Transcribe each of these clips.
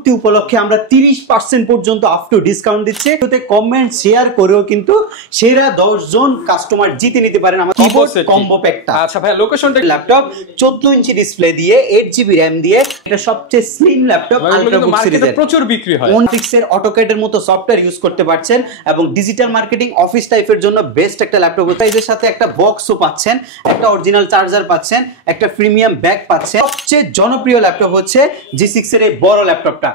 বর্ষপূর্তি উপলক্ষে আমরা 30% পর্যন্ত আপ টু ডিসকাউন্ট দিচ্ছি। কমেন্ট শেয়ার করেও কিন্তু সেরা 10 জন কাস্টমার জিতে নিতে পারেন আমার কিবোর্ড কম্বো প্যাকটা। আচ্ছা ভাই, লোকেশনটা ল্যাপটপ 14 ইঞ্চি ডিসপ্লে দিয়ে 8GB RAM দিয়ে, এটা সবচেয়ে স্লিম ল্যাপটপ, আলট্রাবুক সিরিজের, প্রচুর বিক্রি হয়। অনফিক্সের অটোক্যাড এর মতো সফটওয়্যার ইউজ করতে পারছেন এবং ডিজিটাল মার্কেটিং অফিস টাইপের জন্য বেস্ট একটা ল্যাপটপ। এর সাথে একটা বক্সও পাচ্ছেন, একটা অরিজিনাল চার্জার পাচ্ছেন, একটা প্রিমিয়াম ব্যাগ পাচ্ছেন। সবচেয়ে জনপ্রিয় ল্যাপটপ হচ্ছে G6 এর এই বড় ল্যাপটপটা।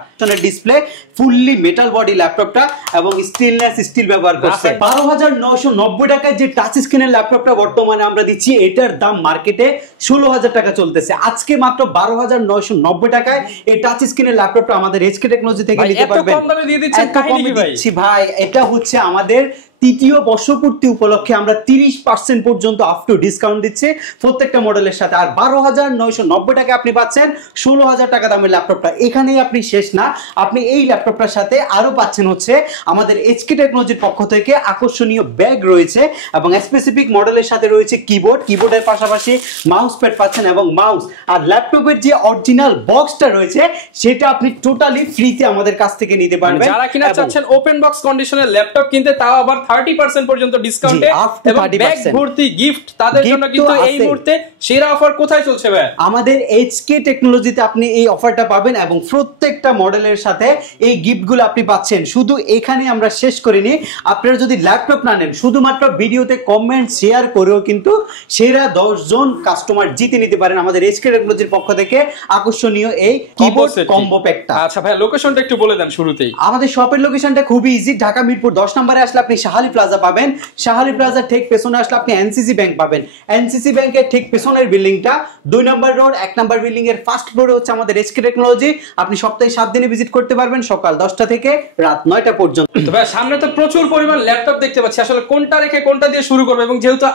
ডিসপ্লে ফুললি মেটাল বডি ল্যাপটপটা এবং স্টেনলেস স্টিল ব্যবহার করছে। 12,990 টাকায় যে টাচ স্ক্রিনের ল্যাপটপটা বর্তমানে আমরা দিচ্ছি, এটার দাম মার্কেটে 16,000 টাকা চলতেছে। আজকে মাত্র 12,990 টাকায় এই টাচ স্ক্রিনের ল্যাপটপটা আমাদের এইচকে টেকনোলজি থেকে নিতে পারবেন। এত কম দামে দিয়ে দিচ্ছেন, কাহিনী কি ভাই? ভাই, এটা হচ্ছে আমাদের তৃতীয় বর্ষপূর্তি উপলক্ষে আমরা 30% পর্যন্ত আপ টু ডিসকাউন্ট দিচ্ছি প্রত্যেকটা মডেলের সাথে। আর 12,990 টাকা আপনি পাচ্ছেন 16,000 টাকা দামের ল্যাপটপটা। এখানেই আপনি শেষ না, আপনি এই ল্যাপটপটার সাথে আরো পাচ্ছেন হচ্ছে আমাদের এইচকে টেকনোলজির পক্ষ থেকে আকর্ষণীয় ব্যাগ রয়েছে এবং স্পেসিফিক মডেলের সাথে রয়েছে কিবোর্ডের পাশাপাশি মাউস প্যাড পাচ্ছেন এবং মাউস। আর ল্যাপটপের যে অরিজিনাল বক্সটা রয়েছে সেটা আপনি টোটালি ফ্রিতে আমাদের কাছ থেকে নিতে পারবেন। যারা কিনা চাচ্ছেন ওপেন বক্স কন্ডিশনের ল্যাপটপ কিনতে, তাও আবার 30% পর্যন্ত ডিসকাউন্টে এবং ব্যাগ ভর্তি গিফট, তাদের জন্য কিন্তু এই মুহূর্তে সেরা অফার কোথায় চলছে ভাই? আমাদের এইচকে টেকনোলজিতে আপনি এই অফারটা পাবেন এবং প্রত্যেকটা মডেলের সাথে এই গিফটগুলো আপনি পাচ্ছেন। শুধু এখানে আমরা শেষ করিনি, আপনারা যদি ল্যাপটপ না নেন, শুধুমাত্র ভিডিওতে কমেন্ট শেয়ার করেও কিন্তু সেরা 10 জন কাস্টমার জিতে নিতে পারেন আমাদের এইচকে টেকনোলজির পক্ষ থেকে আকর্ষণীয় এই কিবোর্ড কম্বো প্যাকটা। আচ্ছা ভাই, লোকেশনটা একটু বলে দেন শুরুতেই। আমাদের শপের লোকেশনটা খুবই ইজি। ঢাকা মিরপুর 10 নম্বরে আসলে আপনি শাহালি প্লাজা পাবেন। শাহালি প্লাজা ঠিক পেছনে আসলে আপনি এনসিসি ব্যাংক পাবেন। এনসিসি ব্যাংকের ঠিক পেছনের বিল্ডিংটা 2 নম্বর রোড, 1 নম্বর বিল্ডিং এর ফার্স্ট ফ্লোরে হচ্ছে আমাদের এইচকে টেকনোলজি। আপনি সপ্তাহে 7 দিনে ভিজিট করতে পারবেন, সকাল 10টা থেকে রাত 9টা পর্যন্ত। তো ভাই, সামনে তো প্রচুর পরিমাণ ল্যাপটপ দেখতে পাচ্ছি, আসলে কোনটা রেখে কোনটা দিয়ে শুরু করব? এবং যেহেতু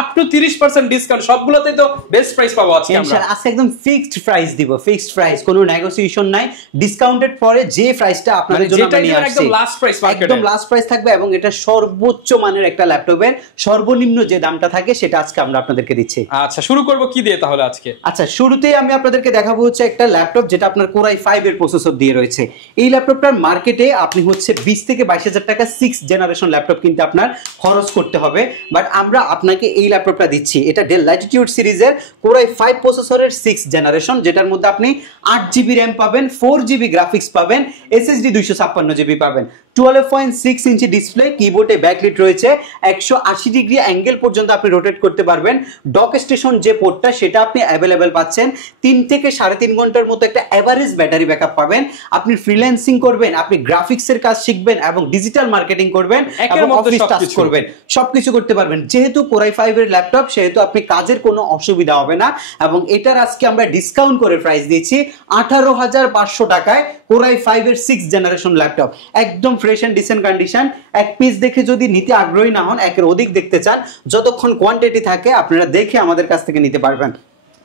আপ টু 30% ডিসকাউন্ট, সবগুলোতে তো বেস্ট প্রাইস পাবো আজকে আমরা। ইনশাআল্লাহ আজকে একদম ফিক্সড প্রাইস দিব, ফিক্সড প্রাইস, কোনো নেগোসিয়েশন নাই। ডিসকাউন্টেড পরে যে প্রাইসটা আপনাদের জন্য আমি নিয়ে আসছি একদম লাস্ট প্রাইস মার্কেটে, একদম লাস্ট প্রাইস থাকবে এবং এটা সর্বোচ্চ মানের একটা ল্যাপটপের সর্বনিম্ন যে দামটা থাকে সেটা আজকে আমরা আপনাদেরকে দিচ্ছি। আচ্ছা, শুরু করব কি দিয়ে তাহলে আজকে? আচ্ছা, শুরুতেই আমি আপনাদেরকে দেখাবো হচ্ছে একটা ল্যাপটপ যেটা আপনার Core i5 এর প্রসেসর দিয়ে রয়েছে। এই ল্যাপটপটার মার্কেটে আপনি হচ্ছে 20 থেকে 22,000 টাকা 6th জেনারেশন ল্যাপটপ কিনতে আপনার খরচ করতে হবে, বাট আমরা আপনাকে এই ল্যাপটপটা দিচ্ছি। এটা ডেল ল্যাটিটিউড সিরিজের Core i5 প্রসেসরের 6th জেনারেশন, যেটার মধ্যে আপনি 8GB RAM পাবেন, 4GB গ্রাফিক্স পাবেন, SSD 256GB পাবেন, 12.6 ইঞ্চি ডিসপ্লে, কিবোর্ডে ব্যাকলিট রয়েছে, 180 ডিগ্রি অ্যাঙ্গেল পর্যন্ত আপনি রোটেট করতে পারবেন। ডক স্টেশন যে পোর্টটা সেটা আপনি অ্যাভেলেবেল পাচ্ছেন। 3 থেকে 3.5 ঘন্টার মতো একটা এভারেজ ব্যাটারি ব্যাকআপ পাবেন। আপনি ফ্রিল্যান্সিং করবেন, আপনি গ্রাফিক্সের কাজ শিখবেন এবং ডিজিটাল মার্কেটিং করবেন এবং অফিস টাস্ক করবেন, সবকিছু করতে পারবেন। যেহেতু Core i5 এর ল্যাপটপ, সেহেতু আপনি কাজের কোনো অসুবিধা হবে না এবং এটার আজকে আমরা ডিসকাউন্ট করে প্রাইস দিচ্ছি 18,500 টাকায় Core i5 এর 6th জেনারেশন ল্যাপটপ, একদম ফ্রেশ এন্ড ডিসেন্ট কন্ডিশন। এক পিস দেখে যদি নিতে আগ্রহী না হন, একের অধিক দেখতে চান, যতক্ষণ কোয়ান্টিটি থাকে আপনারা দেখে আমাদের কাছ থেকে নিতে পারবেন।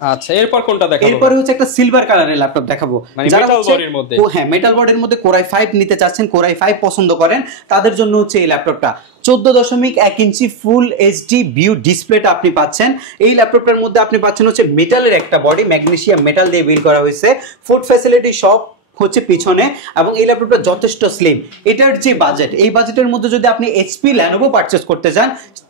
আচ্ছা, এরপর কোনটা দেখাবো? এরপর হচ্ছে একটা সিলভার কালারের ল্যাপটপ দেখাবো, মানে মেটাল বডির মধ্যে। হ্যাঁ, মেটাল বডির মধ্যে Core i5 নিতে চাচ্ছেন, Core i5 পছন্দ করেন, তাদের জন্য হচ্ছে এই ল্যাপটপটা। 14.1 ইঞ্চি ফুল এইচডি ভিউ ডিসপ্লেটা আপনি পাচ্ছেন। এই ল্যাপটপটার মধ্যে আপনি পাচ্ছেন হচ্ছে মেটালের একটা বডি, ম্যাগনেসিয়াম মেটাল দিয়ে বিল্ড করা হয়েছে। ফুড ফ্যাসিলিটি সব হচ্ছে পিছনে এবং এই ল্যাপটপটা যথেষ্ট স্লিম। এটার যে বাজেট, এই বাজেটের মধ্যে যদি আপনি HP Lenovo পারচেস করতে চান,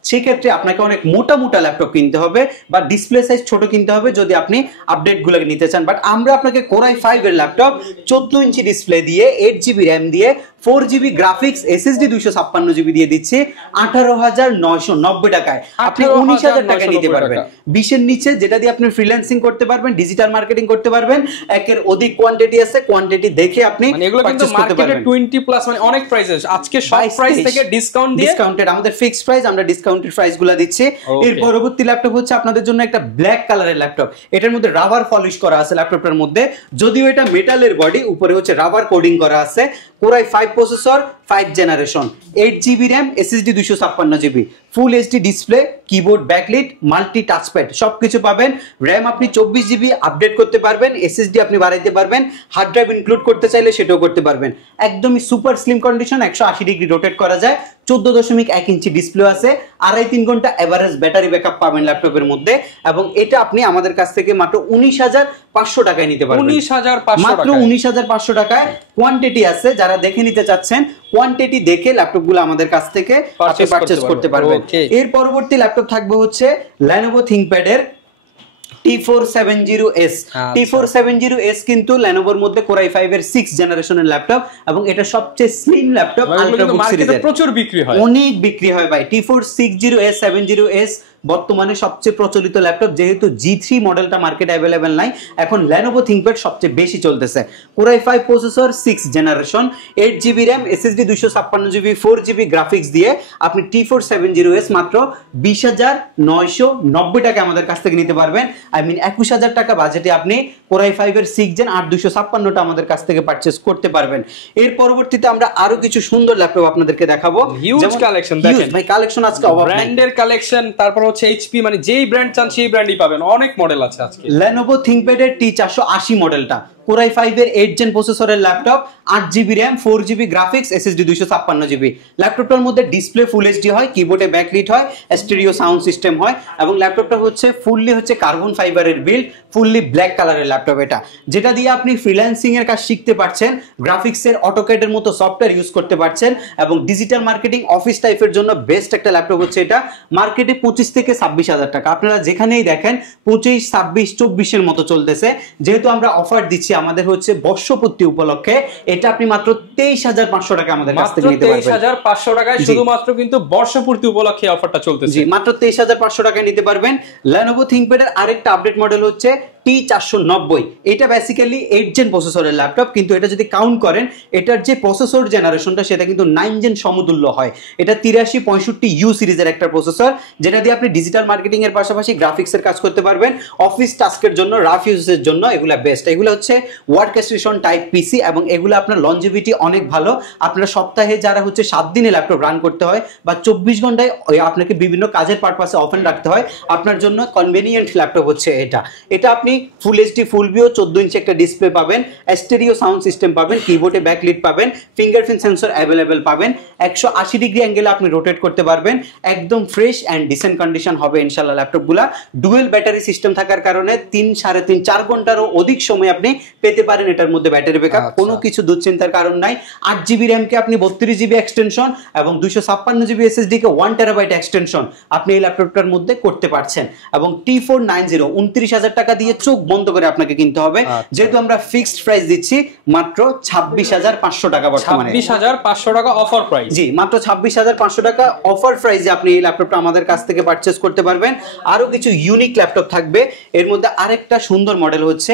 সেক্ষেত্রে আপনাকে অনেক মোটা মোটা ল্যাপটপ কিনতে হবে বা ডিসপ্লে সাইজ ছোট কিনতে হবে যদি আপনি আপডেটগুলো নিতে চান। বাট আমরা আপনাকে Core i5 এর ল্যাপটপ 14 ইঞ্চি ডিসপ্লে দিয়ে, 8GB RAM দিয়ে, 4GB গ্রাফিক্স, SSD 256GB দিয়ে দিচ্ছি 18,990 টাকায়। আপনি 19,000 টাকা নিতে পারবেন। 20 এর নিচে, যেটা দিয়ে আপনি ফ্রিল্যান্সিং করতে পারবেন, ডিজিটাল মার্কেটিং করতে পারবেন। একের অধিক কোয়ান্টিটি আছে, কোয়ান্টিটি দেখে আপনি পারচেজ করতে পারবেন। 20+ মানে অনেক প্রাইসেস, আজকে সব প্রাইস থেকে ডিসকাউন্ট দিয়ে, ডিসকাউন্টেড আমাদের ফিক্সড প্রাইস, আমরা ডিসকাউন্টেড প্রাইসগুলো দিচ্ছি। এর পরবর্তী ল্যাপটপ হচ্ছে আপনাদের জন্য একটা ব্ল্যাক কালারের ল্যাপটপ। এটার মধ্যে রাবার পলিশ করা আছে ল্যাপটপটার মধ্যে, যদিও এটা মেটালের বডি, উপরে হচ্ছে রাবার কোডিং করা আছে। Core i5 processor, 5th generation, 8GB RAM, SSD 256GB, full HD display, keyboard backlit, multi touchpad সবকিছু পাবেন। র্যাম আপনি 24 জিবি আপডেট করতে পারবেন, এসএসডি আপনি বাড়াইতে পারবেন, হার্ড ড্রাইভ ইনক্লুড করতে চাইলে সেটাও করতে পারবেন। একদমই super slim condition, 180 degree rotate করা যায়, 14.1 ইঞ্চি ডিসপ্লে আছে, 2.5-3 ঘন্টা এভারেজ ব্যাটারি ব্যাকআপ পাবেন ল্যাপটপের মধ্যে। এবং এটা আপনি আমাদের কাছ থেকে মাত্র 19,500 টাকায় নিতে পারবেন। 19,500 মাত্র 19,500 টাকায়। কোয়ান্টিটি আছে, যারা দেখে নিতে চাচ্ছেন কোয়ান্টিটি দেখে ল্যাপটপগুলো আমাদের কাছ থেকে আপনি পারচেজ করতে পারবেন। এর পরবর্তী ল্যাপটপ থাকবে হচ্ছে Lenovo ThinkPad এর T470S। T470S কিন্তু Lenovoর মধ্যে Core i5 এর 6th জেনারেশনের ল্যাপটপ এবং এটা সবচেয়ে স্লিম ল্যাপটপ আল্ট্রাবুক সিরিজের। প্রচুর বিক্রি হয়, অনেক বিক্রি হয় ভাই। T460S 70S বর্তমানে সবচেয়ে প্রচলিত ল্যাপটপ, যেহেতু G3 মডেলটা মার্কেটে অ্যাভেলেবেল নাই, এখন Lenovo ThinkPad সবচেয়ে বেশি চলতেছে। Core i5 processor 6th generation, 8GB RAM, SSD 256GB, 4GB graphics দিয়ে আপনি T470S মাত্র 20,990 টাকা আমাদের কাছ থেকে নিতে পারবেন। 21,000 টাকা বাজেটে আপনি Core i5 এর 6th জেন 8256টা আমাদের কাছ থেকে পারচেজ করতে পারবেন। এর পরবর্তীতে আমরা আরো কিছু সুন্দর ল্যাপটপ আপনাদেরকে দেখাবো। হিউজ কালেকশন দেখেন ভাই, কালেকশন আজকে অভাব নাই। ব্র্যান্ডের কালেকশন, তারপর হচ্ছে এইচপি, মানে যেই ব্র্যান্ড চান সেই ব্র্যান্ডই পাবেন, অনেক মডেল আছে আজকে। Lenovo ThinkPad এর T480 মডেলটা, Core i5 এর 8 জেন প্রসেসরের laptop, 8GB RAM, 4GB graphics, SSD 256GB। ল্যাপটপটার মধ্যে ডিসপ্লে ফুল এইচডি হয়, কিবোর্ডে ব্যাকলিট হয়, স্টেরিও সাউন্ড সিস্টেম হয় এবং ল্যাপটপটা হচ্ছে ফুললি হচ্ছে কার্বন ফাইবারের বিল্ড, ফুললি ব্ল্যাক কালারের ল্যাপটপ এটা, যেটা দিয়ে আপনি ফ্রিল্যান্সিং এর কাজ শিখতে পারছেন, গ্রাফিক্সের অটোক্যাডের মতো সফটওয়্যার ইউজ করতে পারছেন এবং ডিজিটাল মার্কেটিং অফিস টাইপের জন্য বেস্ট একটা ল্যাপটপ হচ্ছে এটা। মার্কেটে 25 থেকে 26,000 টাকা, আপনারা যেখানেই দেখেন 25, 26, 24 এর মতো চলতেছে। যেহেতু আমরা অফার দিচ্ছি আমাদের হচ্ছে বর্ষপূর্তি উপলক্ষে, এটা আপনি মাত্র 23,500 টাকা আমাদের কাছ থেকে নিতে পারবেন। 23,500 টাকায় শুধুমাত্র কিন্তু বর্ষপূর্তি উপলক্ষে অফারটা চলতেছে। জি, মাত্র 23,500 টাকায় নিতে পারবেন। Lenovo ThinkPad এর আরেকটা আপডেট মডেল হচ্ছে T490। এটা বেসিক্যালি 8 জেন প্রসেসরের ল্যাপটপ, কিন্তু এটা যদি কাউন্ট করেন এটার যে প্রসেসর জেনারেশনটা সেটা কিন্তু 9 জেন সমতুল্য হয়। এটা 8365U সিরিজের একটা প্রসেসর, যেটা দিয়ে আপনি ডিজিটাল মার্কেটিং এর পাশাপাশি গ্রাফিক্সের কাজ করতে পারবেন। অফিস টাস্কের জন্য, রাফ ইউজের জন্য এগুলা বেস্ট। এগুলো হচ্ছে ওয়ার্ক স্টেশন টাইপ পিসি এবং এগুলো আপনার লঞ্জিভিটি অনেক ভালো। আপনার সপ্তাহে যারা হচ্ছে 7 দিনে ল্যাপটপ রান করতে হয় বা 24 ঘন্টায় আপনাকে বিভিন্ন কাজের পারপাসে ওপেন রাখতে হয়, আপনার জন্য কনভেনিয়েন্ট ল্যাপটপ হচ্ছে এটা। এটা আপনি ফুল এইচডি ফুল ভিউ 14 ইঞ্চি একটা ডিসপ্লে পাবেন, স্টেরিও সাউন্ড সিস্টেম পাবেন, কিবোর্ডে ব্যাকলিট পাবেন, ফিঙ্গারপ্রিন্ট সেন্সর অ্যাভেলেবেল পাবেন, 180 ডিগ্রি অ্যাঙ্গেলে আপনি রোটেট করতে পারবেন। একদম ফ্রেশ অ্যান্ড ডিসেন্ট কন্ডিশন হবে ইনশাআল্লাহ ল্যাপটপগুলা। ডুয়েল ব্যাটারি সিস্টেম থাকার কারণে 3, 3.5, 4 ঘন্টারও অধিক সময় আপনি পেতে পারেন এটার মধ্যে ব্যাটারি ব্যাকআপ। কোনো কিছু দুশ্চিন্তার কারণ নাই। 8GB RAM কে আপনি 32GB এক্সটেনশন এবং 256GB SSD কে 1TB এক্সটেনশন আপনি এই ল্যাপটপটার মধ্যে করতে পারছেন। এবং T490 29,000 টাকা দিয়ে চোখ বন্ধ করে আপনাকে কিনতে হবে, যেহেতু আমরা ফিক্সড প্রাইস দিচ্ছি মাত্র 26,500 টাকা বর্তমানে। 26,500 টাকা অফার প্রাইস। জি, মাত্র 26,500 টাকা অফার প্রাইসে আপনি এই ল্যাপটপটা আমাদের কাছ থেকে পারচেজ করতে পারবেন। আরো কিছু ইউনিক ল্যাপটপ থাকবে, এর মধ্যে আরেকটা সুন্দর মডেল হচ্ছে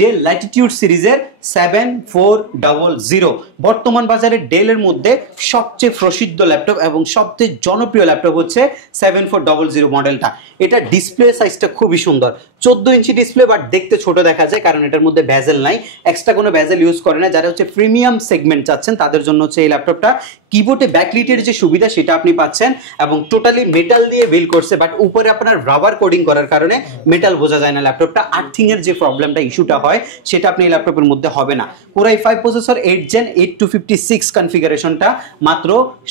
ডেল ল্যাটিটিউড সিরিজের 7400। বর্তমান বাজারে ডেলের মধ্যে সবচেয়ে প্রসিদ্ধ ল্যাপটপ এবং সবচেয়ে জনপ্রিয় ল্যাপটপ হচ্ছে 7400 মডেলটা। এটা ডিসপ্লে সাইজটা খুবই সুন্দর, 14 ইঞ্চি ডিসপ্লে, বাট দেখতে ছোট দেখা যায় কারণ এটার মধ্যে ভেজেল নাই, এক্সট্রা কোনো ভেজেল ইউজ করে না। যারা হচ্ছে প্রিমিয়াম সেগমেন্ট চাচ্ছেন তাদের জন্য হচ্ছে এই ল্যাপটপটা। কিবোর্ডে ব্যাকলিটের যে সুবিধা সেটা আপনি পাচ্ছেন এবং টোটালি মেটাল দিয়ে বিল করছে, বাট উপরে আপনার রাবার কোডিং করার কারণে মেটাল বোঝা যায় না ল্যাপটপটা। আর্থিং এর যে প্রবলেমটা, ইস্যুটা হয় সেটা আপনি এই ল্যাপটপের মধ্যে হবে না। Core i5 প্রসেসর 8 জেন 8256 কনফিগারেশনটা মাত্র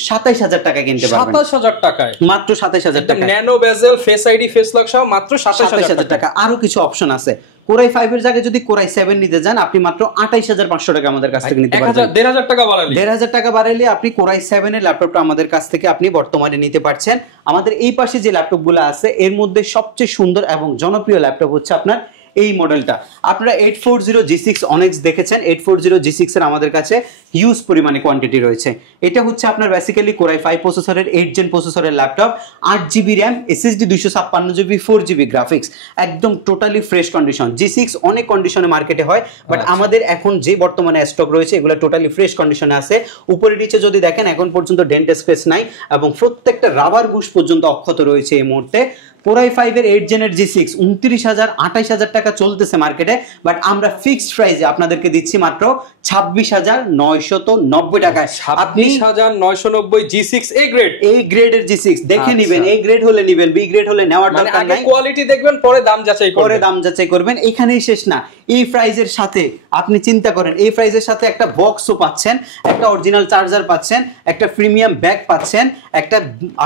27,000 টাকায় কিনতে পারবেন। 27,000 টাকায়, মাত্র 27,000 টাকা। ন্যানো বেজেল, ফেস আইডি, ফেস লক সহ মাত্র 27,000 টাকা। আরো কিছু অপশন আছে। Core i5 এর জায়গায় যদি Core i7 নিতে যান আপনি মাত্র 28,500 টাকা আমাদের কাছ থেকে নিতে পারবেন। 1,500 টাকা বাড়ালে, 1,500 টাকা বাড়াইলে আপনি Core i7 এর ল্যাপটপটা আমাদের কাছ থেকে আপনি বর্তমানে নিতে পারছেন। আমাদের এই পাশে যে ল্যাপটপগুলো আছে এর মধ্যে সবচেয়ে সুন্দর এবং জনপ্রিয় ল্যাপটপ হচ্ছে আপনার এই মডেলটা। আপনারা 840G6 Onyx দেখেছেন, 840G6 এর আমাদের কাছে হিউজ পরিমাণে কোয়ান্টিটি রয়েছে। এটা হচ্ছে আপনার বেসিক্যালি Core i5 প্রসেসরের 8 জেন প্রসেসরের laptop, 8GB RAM, SSD 256GB, 4GB graphics, একদম টোটালি ফ্রেশ কন্ডিশন। G6 অনেক কন্ডিশনে মার্কেটে হয়, বাট আমাদের এখন যে বর্তমানে স্টক রয়েছে এগুলো টোটালি ফ্রেশ কন্ডিশনে আছে। উপরে নিচে যদি দেখেন এখন পর্যন্ত ডেন্ট স্ক্র্যাচ নাই এবং প্রত্যেকটা রাবার বুশ পর্যন্ত অক্ষত রয়েছে এই মুহূর্তে। Core i5 এর 8 জেনের G6 29,000 28,000 টাকা চলতেছে মার্কেটে, বাট আমরা ফিক্সড প্রাইসে আপনাদেরকে দিচ্ছি মাত্র 26,990 টাকায়। 26,990 G6 A গ্রেড, এই গ্রেডের G6 দেখে নেবেন, এই গ্রেড হলে নেবেন, বি গ্রেড হলে নেওয়ার দরকার নাই। কোয়ালিটি দেখবেন, পরে দাম যাচাই করবেন, পরে দাম যাচাই করবেন। এখানেই শেষ না, এই প্রাইজের সাথে আপনি চিন্তা করেন, এই প্রাইজের সাথে একটা বক্সও পাচ্ছেন, একটা অরিজিনাল চার্জার পাচ্ছেন, একটা প্রিমিয়াম ব্যাগ পাচ্ছেন, একটা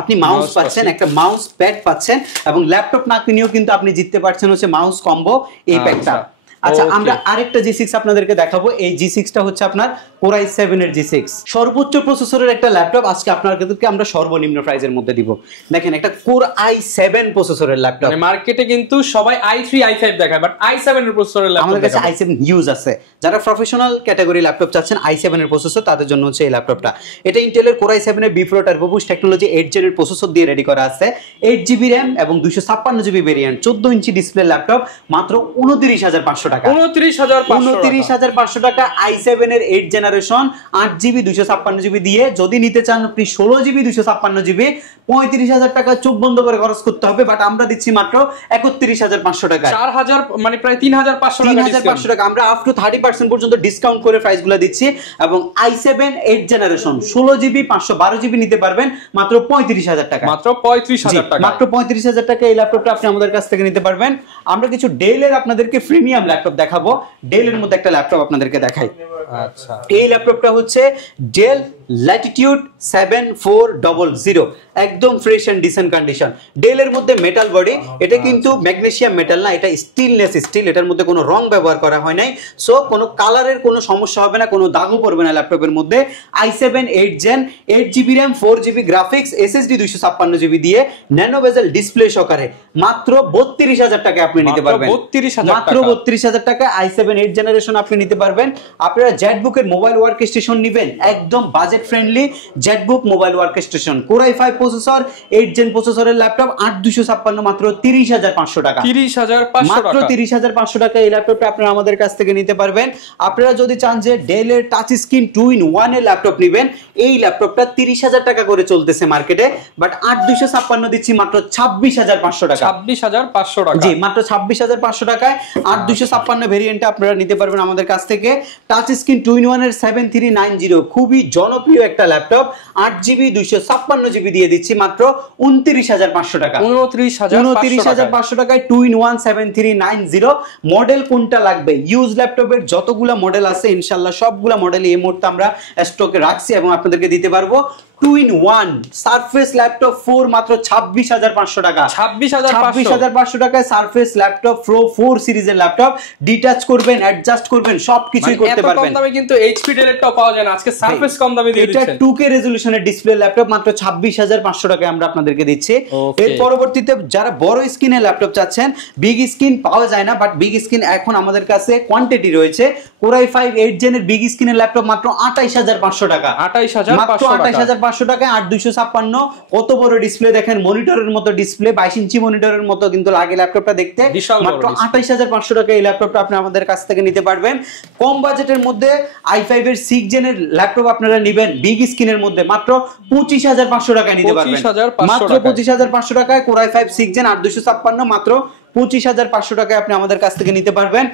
আপনি মাউস পাচ্ছেন, একটা মাউস প্যাড পাচ্ছেন, এবং ল্যাপটপ না কিনেও কিন্তু আপনি জিততে পারছেন হচ্ছে মাউস কম্বো এই প্যাকটা। আচ্ছা, আমরা আরেকটা G6 আপনাদেরকে দেখাবো। এই G6টা হচ্ছে আপনার Core i7 এর G6 সর্বোচ্চ প্রসেসরের একটা ল্যাপটপ। আজকে আপনাদেরকে আমরা সর্বনিম্ন প্রাইসের মধ্যে দিব। দেখেন, একটা Core i7 প্রসেসরের ল্যাপটপ। মানে মার্কেটে কিন্তু সবাই i3 i5 দেখায়, বাট i7 এর প্রসেসরের ল্যাপটপ আমাদের কাছে i7 ইউজ আছে। যারা প্রফেশনাল ক্যাটাগরি ল্যাপটপ চাচ্ছেন i7 এর প্রসেসর, তাদের জন্য হচ্ছে এই ল্যাপটপটা। এটা ইন্টেলের Core i7 এর B Pro Turbo Boost technology 8 gen এর প্রসেসর দিয়ে রেডি করা আছে। 8GB RAM এবং 256GB variant, 14 inch display laptop, মাত্র 29,500 টাকা। 29,500 টাকা i7 এর 8 জেনারেশন 8GB 256GB দিয়ে। যদি নিতে চান আপনি 16GB 256GB, 35,000 টাকা চোখ বন্ধ করে খরচ করতে হবে, বাট আমরা দিচ্ছি মাত্র 31,500 টাকা। 4,000 মানে প্রায় 3,500 টাকা। আমরা আপ টু 30% পর্যন্ত ডিসকাউন্ট করে প্রাইসগুলো দিচ্ছি। এবং i7 8 জেনারেশন 16GB 512GB নিতে পারবেন মাত্র 35,000 টাকা। মাত্র 35,000 টাকা, মাত্র 35,000 টাকা এই ল্যাপটপটা আপনি আমাদের কাছ থেকে নিতে পারবেন। আমরা কিছু ডেলের আপনাদেরকে প্রিমিয়াম ল্যাপটপ দেখাবো। ডেলের মধ্যে একটা ল্যাপটপ আপনাদেরকে দেখাই। আচ্ছা, এই ল্যাপটপটা হচ্ছে ডেল ল্যাটিটিউড 7400, একদম ফ্রেশ এন্ড ডিসেন্ট কন্ডিশন। ডেলের মধ্যে মেটাল বডি, এটা কিন্তু ম্যাগনেসিয়াম মেটাল না, এটা স্টেনলেস স্টিল। এটার মধ্যে কোনো রং ব্যবহার করা হয় নাই, সো কোনো কালারের কোনো সমস্যা হবে না, কোনো দাগও পড়বে না ল্যাপটপের মধ্যে। i7 8 gen 8GB RAM 4GB graphics, SSD 256GB দিয়ে, ন্যানো বেজেল ডিসপ্লে সহকারে মাত্র 32,000 টাকা আপনি নিতে পারবেন। মাত্র 32,000 টাকা i7 8 জেনারেশন আপনি নিতে পারবেন। আপনারা জেটবুকের মোবাইল ওয়ার্ক স্টেশন নেবেন, একদম budget friendly Jetbook mobile work station, Core i5 processor 8 gen প্রসেসরের ল্যাপটপ 8256, মাত্র 30,500 টাকা। 30,500 মাত্র 30,500 টাকা এই ল্যাপটপটা আপনারা আমাদের কাছ থেকে নিতে পারবেন। আপনারা যদি চান যে ডেলের টাচ স্ক্রিন 2-in-1 এর ল্যাপটপ নেবেন, এই ল্যাপটপটা 30,000 টাকা করে চলতেছে মার্কেটে, বাট 8256 দিচ্ছি মাত্র 26,500 টাকা। 26,500 টাকা, জি, মাত্র 26,500 টাকায় 8256 ভেরিয়েন্টটা আপনারা নিতে পারবেন আমাদের কাছ থেকে। টাচ স্ক্রিন 2-in-1 এর 7390, খুবই জনপ্রিয় একটা ল্যাপটপ, 8GB 256GB দিয়ে দিচ্ছি মাত্র 29,500 টাকা। 29,500 টাকায় 2-in-1 7390। মডেল কোনটা লাগবে? ইউজ ল্যাপটপের যতগুলা মডেল আছে ইনশাআল্লাহ সবগুলা মডেলই এই মুহূর্তে আমরা স্টকে রাখছি এবং আপনাদেরকে দিতে পারবো। 2-in-1 সারফেস ল্যাপটপ 4 মাত্র 26,500 টাকা। 26,500 টাকায় সারফেস ল্যাপটপ প্রো 4 সিরিজের ল্যাপটপ, ডিটাচ করবেন, অ্যাডজাস্ট করবেন, সবকিছুই করতে পারবেন। কম দামে কিন্তু এইচপি ডেলেরটাও পাওয়া যায় না, আজকে সারফেস কম দামে দিয়ে দিচ্ছেন। এটা 2K রেজোলিউশনের ডিসপ্লে ল্যাপটপ মাত্র 26,500 টাকায় আমরা আপনাদেরকে দিচ্ছি। এর পরবর্তীতে যারা বড় স্ক্রিনের ল্যাপটপ চাচ্ছেন, বিগ স্ক্রিন পাওয়া যায় না, বাট বিগ স্ক্রিন এখন আমাদের কাছে কোয়ান্টিটি রয়েছে। Core i5 8 জেনের বিগ স্ক্রিনের ল্যাপটপ মাত্র 28,500 টাকা। 28,500 টাকায় 8256, কত বড় ডিসপ্লে দেখেন, মনিটরের মতো ডিসপ্লে, 22 ইঞ্চি মনিটরের মতো কিন্তু লাগে ল্যাপটপটা দেখতে। মাত্র 28,500 টাকা এই ল্যাপটপটা আপনি আমাদের কাছ থেকে নিতে পারবেন। কম বাজেটের মধ্যে i5 এর 6 জেনের ল্যাপটপ আপনারা নেবেন বিগ স্ক্রিনের মধ্যে, মাত্র 25,500 টাকায় নিতে পারবেন। মাত্র 25,500 টাকায় Core i5 6 জেন 8256, মাত্র 25,500 টাকায় আপনি আমাদের কাছ থেকে নিতে পারবেন।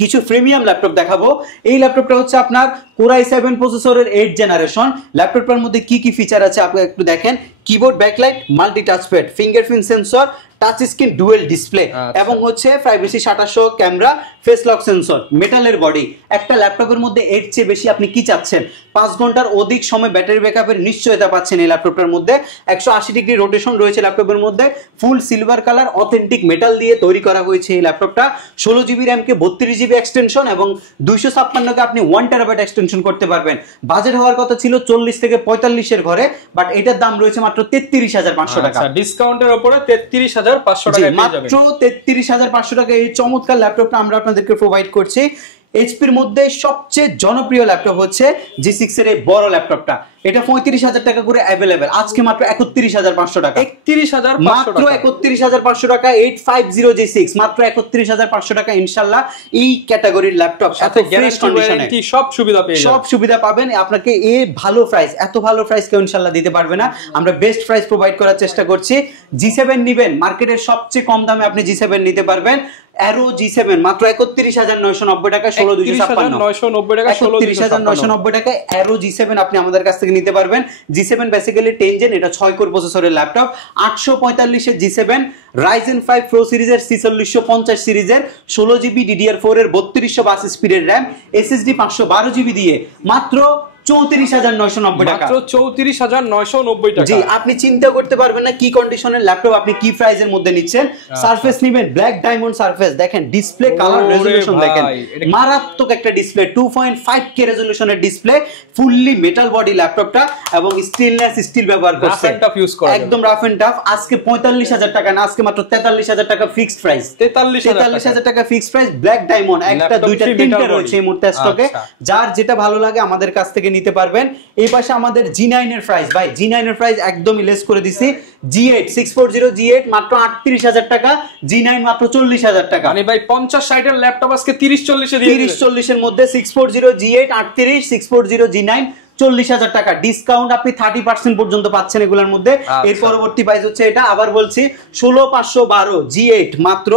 কিছু প্রিমিয়াম ল্যাপটপ দেখাবো। এই ল্যাপটপটা হচ্ছে আপনার Core i7 প্রসেসরের 8 জেনারেশন। ল্যাপটপটার মধ্যে কি কি ফিচার আছে আপনি একটু দেখেন। Keyboard backlight, multi touchpad, fingerprint sensor, touch screen dual display এবং হচ্ছে প্রাইভেসি শাটার সহ ক্যামেরা, ফেস লক সেন্সর, মেটালের বডি। একটা ল্যাপটপের মধ্যে এর চেয়ে বেশি আপনি কি চাচ্ছেন? 5 ঘন্টার অধিক সময় ব্যাটারি ব্যাকআপের নিশ্চয়তা পাচ্ছেন এই ল্যাপটপটার মধ্যে। 180 ডিগ্রি রোটেশন রয়েছে ল্যাপটপের মধ্যে। ফুল সিলভার কালার অথেন্টিক মেটাল দিয়ে তৈরি করা হয়েছে এই ল্যাপটপটা। 16GB RAM কে 32GB এক্সটেনশন এবং 256 কে আপনি 1TB এক্সটেনশন করতে পারবেন। বাজেট হওয়ার কথা ছিল 40 থেকে 45 এর ঘরে, বাট এটার দাম রয়েছে মাত্র 33,500 টাকা। আচ্ছা, ডিসকাউন্টের উপরে 33,500 টাকা পেয়ে যাবেন। মাত্র 33,500 টাকা এই চমৎকার ল্যাপটপটা আমরা আপনাদেরকে প্রোভাইড করছি। এইচপির মধ্যে সবচেয়ে জনপ্রিয় ল্যাপটপ হচ্ছে G6 এর এই বড় ল্যাপটপটা। এটা 35,000 টাকা করে अवेलेबल আজকে মাত্র 31,500 টাকা। 31,500 মাত্র 31,500 টাকা 850G6 মাত্র 31,500 টাকা ইনশাআল্লাহ। এই ক্যাটাগরির ল্যাপটপ সাথে গ্যারান্টি ওয়ারেন্টি সব সুবিধা পেয়ে যাবেন, সব সুবিধা পাবেন। আপনাকে এই ভালো প্রাইস, এত ভালো প্রাইস কেউ ইনশাআল্লাহ দিতে পারবে না। আমরা বেস্ট প্রাইস প্রোভাইড করার চেষ্টা করছি। G7 নেবেন, মার্কেটের সবচেয়ে কম দামে আপনি G7 নিতে পারবেন। অ্যারো G7 মাত্র 31,990 টাকা 16,256 টাকা 31,990 টাকা অ্যারো G7 আপনি আমাদের কাছ থেকে নিতে পারবেন। G7 বেসিক্যালি 10 জেন, এটা 6 কোর প্রসেসরের ল্যাপটপ। 845 এর G7 Ryzen 5 Pro সিরিজের 4650 সিরিজের 16GB DDR4 এর 3252 স্পিডের RAM SSD 512GB দিয়ে মাত্র 34,990 টাকা, মাত্র 34,990 টাকা। জি, আপনি চিন্তা করতে পারবেন না কি কন্ডিশনের ল্যাপটপ আপনি কি প্রাইসের মধ্যে নিচ্ছেন। সারফেস নেবেন ব্ল্যাক ডায়মন্ড সারফেস, দেখেন ডিসপ্লে কালার রেজোলিউশন দেখেন, মারাত্মক একটা ডিসপ্লে 2.5K রেজোলিউশনের ডিসপ্লে, ফুললি মেটাল বডি ল্যাপটপটা এবং স্টেনলেস স্টিল ব্যবহার করছে, একদম রাফ এন্ড টাফ। আজকে 45,000 টাকা না, আজকে মাত্র 43,000 টাকা ফিক্সড প্রাইস, 43,000 টাকা ফিক্সড প্রাইস। ব্ল্যাক ডায়মন্ড একটা দুইটা তিনটা রয়েছে এই মুহূর্তে স্টকে, যার যেটা ভালো লাগে আমাদের কাছ থেকে নিতে পারবেন। এই পাশে আমাদের G9 এর প্রাইস, ভাই G9 এর প্রাইস একদমই লেস করে দিছি। G8 640 G8 মাত্র 38,000 টাকা, G9 মাত্র 40,000 টাকা। মানে ভাই 50-60 এর ল্যাপটপ আজকে 30-40 এ দিয়ে 30-40 এর মধ্যে 640 G8 38, 640 G9 40,000 টাকা ডিসকাউন্ট আপনি 30% পর্যন্ত পাচ্ছেন এগুলোর মধ্যে। এর পরবর্তী প্রাইস হচ্ছে এটা, আবার বলছি 16512 G8 মাত্র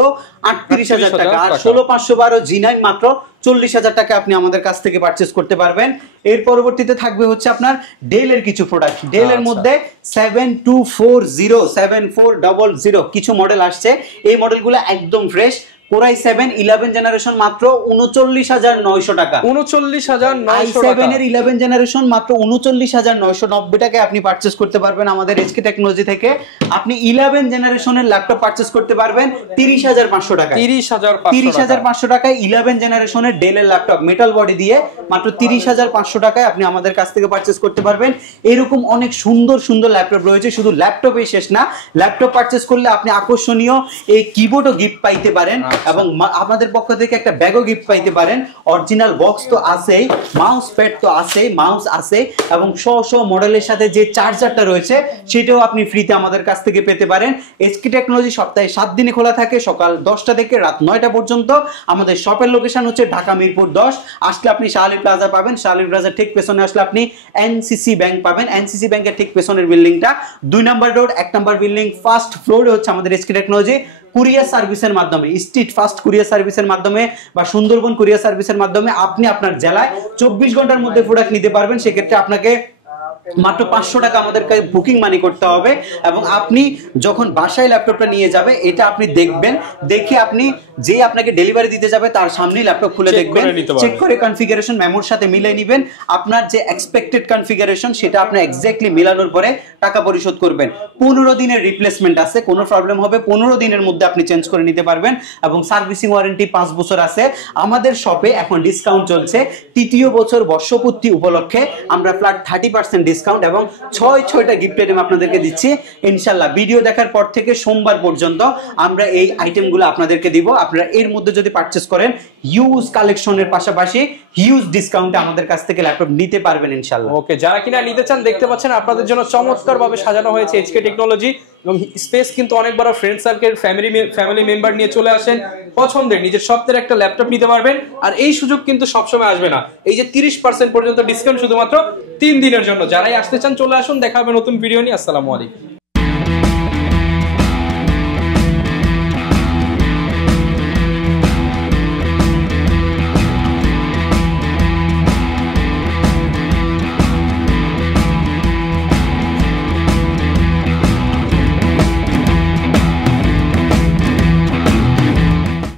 38,000 টাকা আর 16512 G9 মাত্র 40,000 টাকা আপনি আমাদের কাছ থেকে পারচেজ করতে পারবেন। এর পরবর্তীতে থাকবে হচ্ছে আপনার ডেল এর কিছু প্রোডাক্ট। ডেল এর মধ্যে 7240 7400 কিছু মডেল আসছে, এই মডেলগুলো একদম ফ্রেশ। Core i7 11 জেনারেশন মাত্র 39,900 টাকা, 39,900 টাকা। i7 এর 11 জেনারেশন মাত্র 39,990 টাকায় আপনি পারচেজ করতে পারবেন আমাদের এসকে টেকনোলজি থেকে। আপনি 11 জেনারেশনের ল্যাপটপ পারচেজ করতে পারবেন 30,500 টাকা, 30,500 টাকায় 11 জেনারেশনের ডেলের ল্যাপটপ মেটাল বডি দিয়ে মাত্র 30,500 টাকায় আপনি আমাদের কাছ থেকে পারচেজ করতে পারবেন। এরকম অনেক সুন্দর সুন্দর ল্যাপটপ রয়েছে, শুধু ল্যাপটপই শেষ না, ল্যাপটপ পারচেজ করলে আপনি আকর্ষণীয় এই কিবোর্ডও গিফট পাইতে পারেন এবং আমাদের পক্ষ থেকে একটা ব্যাগও গিফট পাইতে পারেন। অরিজিনাল বক্স তো আছেই, মাউস প্যাড তো আছেই, মাউস আছে এবং শো মডেলের সাথে যে চার্জারটা রয়েছে সেটাও আপনি ফ্রিতে আমাদের কাছ থেকে পেতে পারেন। এসকে টেকনোলজি সপ্তাহে 7 দিনে খোলা থাকে, সকাল 10টা থেকে রাত 9টা পর্যন্ত। আমাদের শপের লোকেশন হচ্ছে ঢাকা মিরপুর 10, আসলে আপনি শাহালি প্লাজা পাবেন, শাহালি প্লাজার ঠিক পেছনে আসলে আপনি এনসিসি ব্যাংক পাবেন, এনসিসি ব্যাংকের ঠিক পেছনের বিল্ডিংটা 2 নম্বর রোড 1 নম্বর বিল্ডিং ফার্স্ট ফ্লোরে হচ্ছে আমাদের এসকে টেকনোলজি। কুরিয়ার সার্ভিসের মাধ্যমে, স্ট্রিট ফাস্ট কুরিয়ার সার্ভিসের মাধ্যমে বা সুন্দরবন কুরিয়ার সার্ভিসের মাধ্যমে আপনি আপনার জেলায় 24 ঘন্টার মধ্যে প্রোডাক্ট নিতে পারবেন। সেক্ষেত্রে আপনাকে মাত্র 500 টাকা আমাদের কাছে বুকিং মানি করতে হবে এবং আপনি যখন বাসায় ল্যাপটপটা নিয়ে যাবে এটা আপনি দেখবেন, দেখে আপনি যে আপনাকে ডেলিভারি দিতে যাবে তার সামনেই ল্যাপটপ খুলে দেখবেন, চেক করে কনফিগারেশন মেমোর সাথে মিলিয়ে নেবেন। আপনার যে এক্সপেক্টেড কনফিগারেশন সেটা আপনি এক্স্যাক্টলি মিলানোর পরে টাকা পরিশোধ করবেন। 15 দিনের রিপ্লেসমেন্ট আছে, কোনো প্রবলেম হবে 15 দিনের মধ্যে আপনি চেঞ্জ করে নিতে পারবেন এবং সার্ভিসিং ওয়ারেন্টি 5 বছর আছে। আমাদের শপে এখন ডিসকাউন্ট চলছে, তৃতীয় বছর বর্ষপূর্তি উপলক্ষে আমরা ফ্ল্যাট 30% ডিসকাউন্ট এবং 6টা গিফট আইটেম আপনাদেরকে দিচ্ছি ইনশাআল্লাহ। ভিডিও দেখার পর থেকে সোমবার পর্যন্ত আমরা এই আইটেমগুলো আপনাদেরকে দিব। আপনারা এর মধ্যে যদি পারচেজ করেন হিউজ কালেকশনের পাশাপাশি হিউজ ডিসকাউন্টে আমাদের কাছ থেকে ল্যাপটপ নিতে পারবেন ইনশাআল্লাহ। ওকে, যারা কিনা নিতে চান দেখতে পাচ্ছেন আপনাদের জন্য চমৎকারভাবে সাজানো হয়েছে এসকে টেকনোলজি এবং স্পেস কিন্তু অনেক বড়। ফ্রেন্ড সার্কেল ফ্যামিলি মেম্বার নিয়ে চলে আসেন, পছন্দের নিজের স্বপ্নের একটা ল্যাপটপ নিতে পারবেন। আর এই সুযোগ কিন্তু সবসময় আসবে না, এই যে 30% পর্যন্ত ডিসকাউন্ট শুধুমাত্র 3 দিনের জন্য। যারাই আসতে চান চলে আসুন, দেখা হবে নতুন ভিডিও নিয়ে। আসসালামু আলাইকুম।